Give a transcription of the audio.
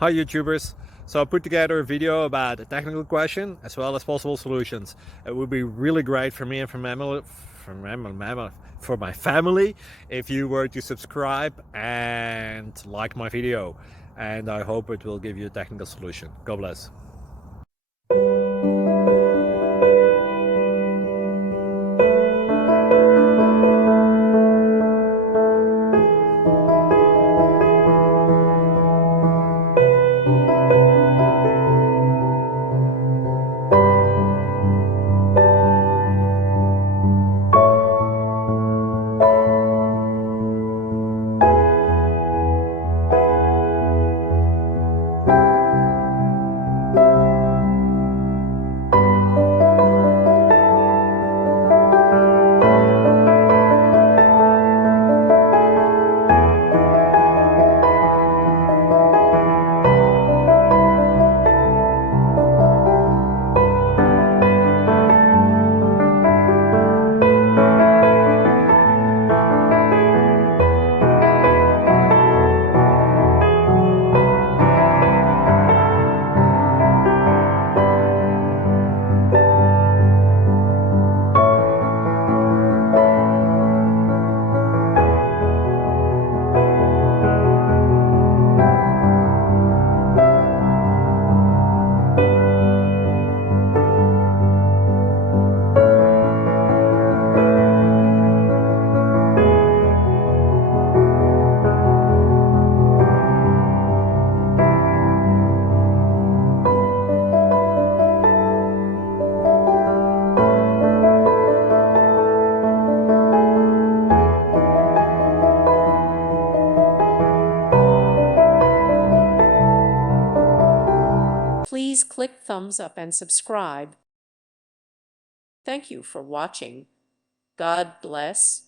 Hi YouTubers! So I put together a video about a technical question as well as possible solutions. It would be really great for me and for my family if you were to subscribe and like my video, and I hope it will give you a technical solution. God bless. Please click thumbs up and subscribe. Thank you for watching. God bless.